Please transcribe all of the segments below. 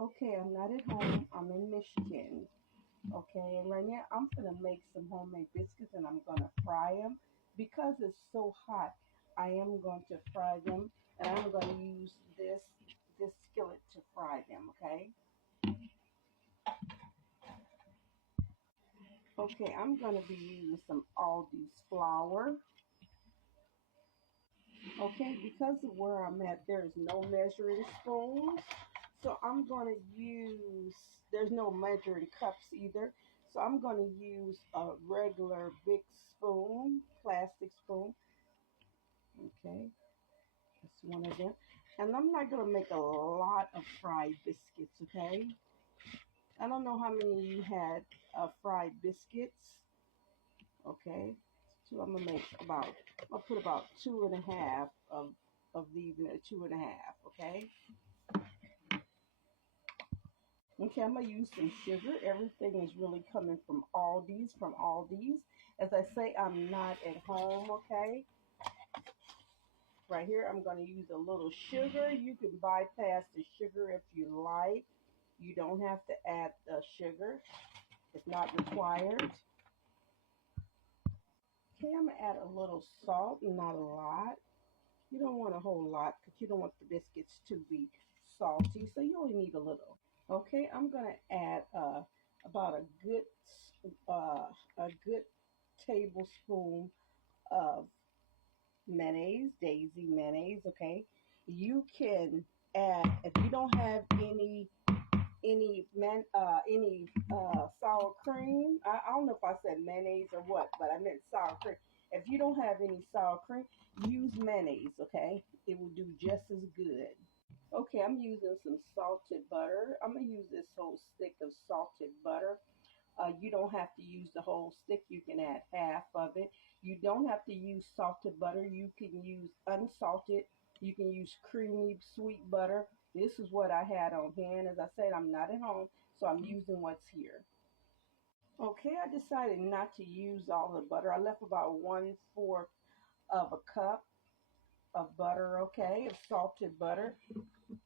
Okay, I'm not at home. I'm in Michigan. Okay, and right now I'm gonna make some homemade biscuits and I'm gonna fry them because it's so hot. I am going to fry them and I'm gonna use this skillet to fry them. Okay. Okay, I'm gonna be using some Aldi's flour. Okay, because of where I'm at, there is no measuring spoons. So I'm going to use, there's no measuring cups either. So I'm going to use a regular big spoon, plastic spoon. Okay, that's one of them. And I'm not going to make a lot of fried biscuits, okay? I don't know how many of you had fried biscuits, okay? So I'm going to make about, I'll put about two and a half of these in there, two and a half, okay? Okay, I'm gonna use some sugar. Everything is really coming from Aldi's. As I say, I'm not at home, okay? Right here, I'm gonna use a little sugar. You can bypass the sugar if you like. You don't have to add the sugar. It's not required. Okay, I'm gonna add a little salt, not a lot. You don't want a whole lot because you don't want the biscuits to be salty, so you only need a little. Okay, I'm gonna add about a good tablespoon of mayonnaise, Daisy mayonnaise. Okay, you can add if you don't have any sour cream. I don't know if I said mayonnaise or what, but I meant sour cream. If you don't have any sour cream, use mayonnaise. Okay, it will do just as good. Okay, I'm using some salted butter. I'm going to use this whole stick of salted butter. You don't have to use the whole stick. You can add half of it. You don't have to use salted butter. You can use unsalted. You can use creamy, sweet butter. This is what I had on hand. As I said, I'm not at home, so I'm using what's here. Okay, I decided not to use all the butter. I left about 1/4 of a cup of butter, okay, of salted butter.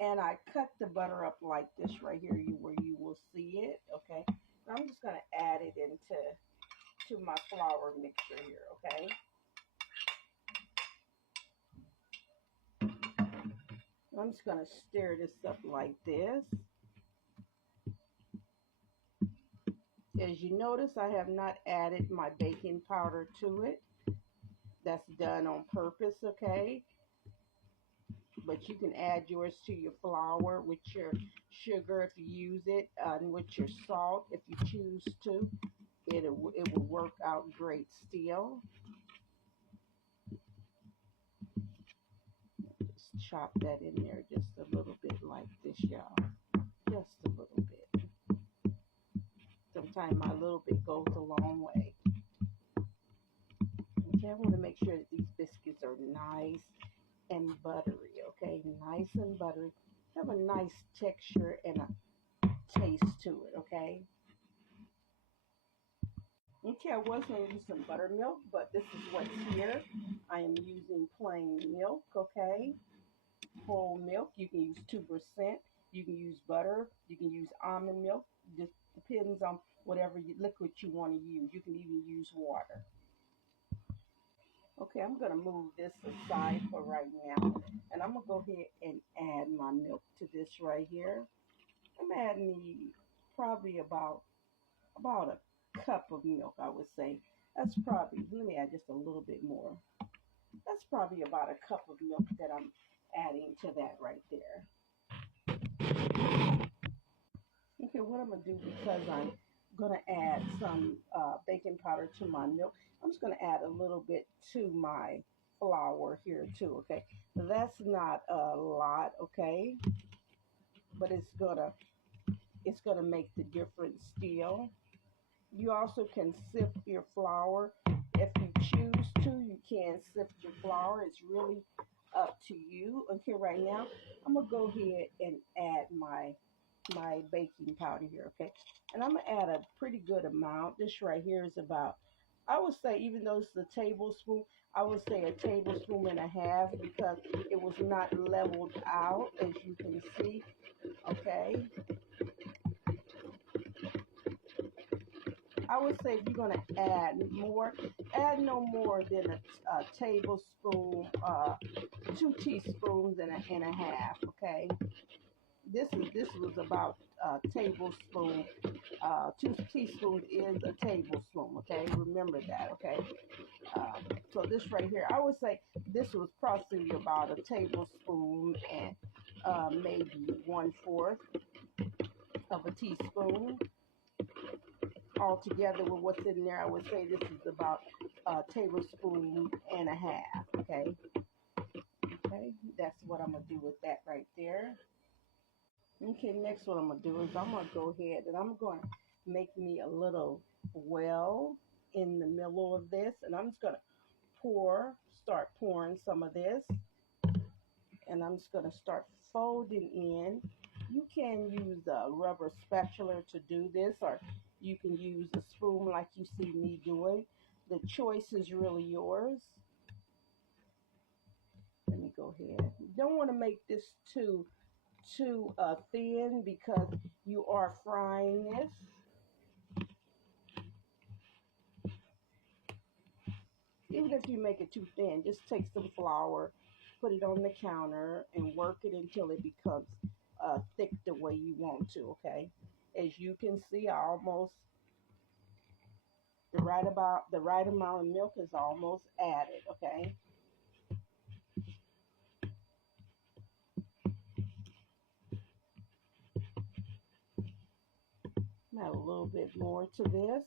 And I cut the butter up like this right here, where you will see it. Okay, and I'm just going to add it to my flour mixture here. Okay, I'm just going to stir this up like this. As you notice, I have not added my baking powder to it. That's done on purpose. Okay, but you can add yours to your flour with your sugar if you use it, and with your salt if you choose to. It will work out great still. Just chop that in there just a little bit like this, y'all. Just a little bit. Sometimes my little bit goes a long way. Okay, I want to make sure that these biscuits are nice and buttery, okay? Nice and buttery. Have a nice texture and a taste to it, okay? Okay, I was going to use some buttermilk, but this is what's here. I am using plain milk, okay? Whole milk. You can use 2%. You can use butter. You can use almond milk. Just depends on whatever liquid you want to use. You can even use water. Okay, I'm going to move this aside for right now. And I'm going to go ahead and add my milk to this right here. I'm adding probably about a cup of milk, I would say. That's probably, let me add just a little bit more. That's probably about a cup of milk that I'm adding to that right there. Okay, what I'm going to do, because I'm going to add some baking powder to my milk, I'm just going to add a little bit to my flour here too, okay? That's not a lot, okay? But it's gonna make the difference still. You also can sift your flour if you choose to. You can sift your flour. It's really up to you. Okay, right now I'm gonna go ahead and add my baking powder here, okay? And I'm gonna add a pretty good amount. This right here is about, I would say, even though it's a tablespoon, I would say a tablespoon and a half because it was not leveled out, as you can see, okay? I would say if you're going to add more, add no more than a tablespoon, 2 teaspoons and a half. Okay, this was about a tablespoon. 2 teaspoons is a tablespoon. Okay, remember that. Okay, so this right here, I would say this was probably about a tablespoon and maybe 1/4 of a teaspoon. All together with what's in there, I would say this is about a tablespoon and a half. Okay, okay, that's what I'm gonna do with that right there. Okay, next what I'm gonna do is I'm gonna go ahead and I'm gonna make me a little well in the middle of this, and I'm just gonna start pouring some of this, and I'm just gonna start folding in. You can use a rubber spatula to do this, or you can use a spoon like you see me doing. The choice is really yours. Let me go ahead. You don't want to make this too thin because you are frying this. Even if you make it too thin, just take some flour, put it on the counter, and work it until it becomes thick the way you want to. Okay. As you can see, I almost the right amount of milk is almost added. Okay. Add a little bit more to this.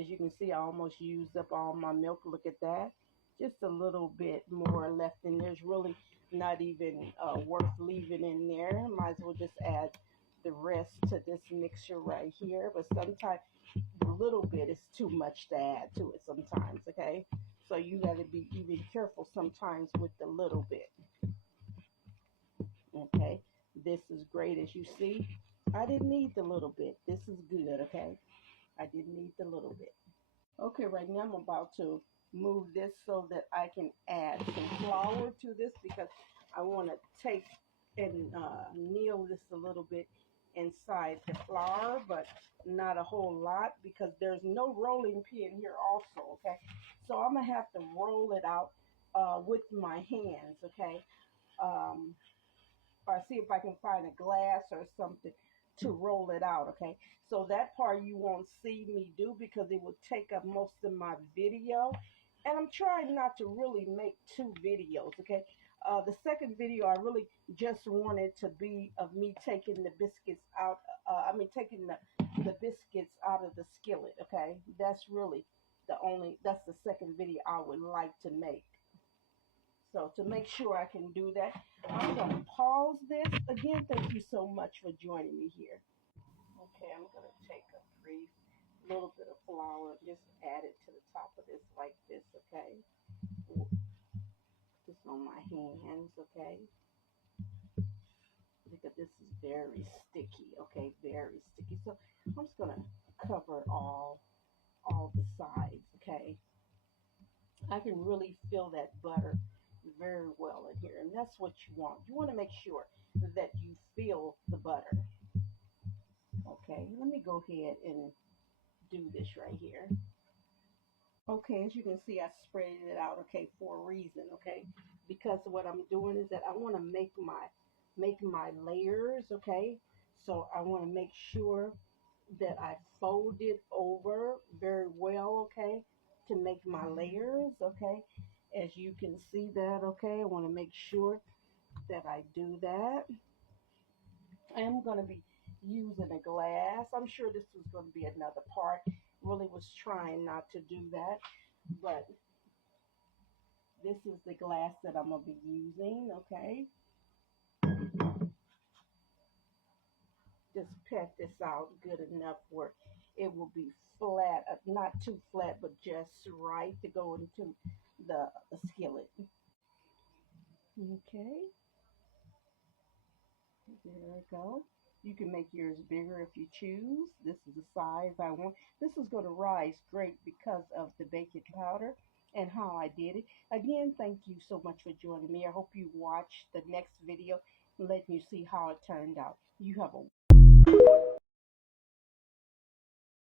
As you can see, I almost used up all my milk. Look at that. Just a little bit more left in there's really not even worth leaving in there. Might as well just add the rest to this mixture right here. But sometimes a little bit is too much to add to it sometimes, okay? So you got to be even careful sometimes with the little bit, okay? This is great. As you see, I didn't need the little bit. This is good, okay? I didn't need the little bit. Okay, right now I'm about to move this so that I can add some flour to this because I want to take and knead this a little bit inside the flour, but not a whole lot because there's no rolling pin here also, okay? So I'm going to have to roll it out with my hands, okay? Um, or see if I can find a glass or something to roll it out, okay? So that part you won't see me do because it will take up most of my video. And I'm trying not to really make 2 videos, okay? The second video I really just wanted to be of me taking the biscuits out, taking the biscuits out of the skillet, okay? That's the second video I would like to make. So to make sure I can do that, I'm going to pause this. Again, thank you so much for joining me here. Okay, I'm going to take a brief little bit of flour and just add it to the top of this like this, okay? Just on my hands, okay? Because this is very sticky, okay? Very sticky. So I'm just going to cover all the sides, okay? I can really feel that butter very well in here, and that's what you want. You want to make sure that you feel the butter. Okay, let me go ahead and do this right here. Okay, as you can see, I spread it out, okay, for a reason, okay? Because what I'm doing is that I want to make my layers, okay? So I want to make sure that I fold it over very well, okay, to make my layers, okay? As you can see that, okay, I want to make sure that I do that. I am going to be using a glass. I'm sure this was going to be another part. Really was trying not to do that, but this is the glass that I'm going to be using, okay? Just pat this out good enough where it will be flat, not too flat, but just right to go into the skillet. Okay, there we go. You can make yours bigger if you choose. This is the size I want. This is going to rise great because of the baking powder and how I did it. Again, thank you so much for joining me. I hope you watch the next video and let me see how it turned out. You have a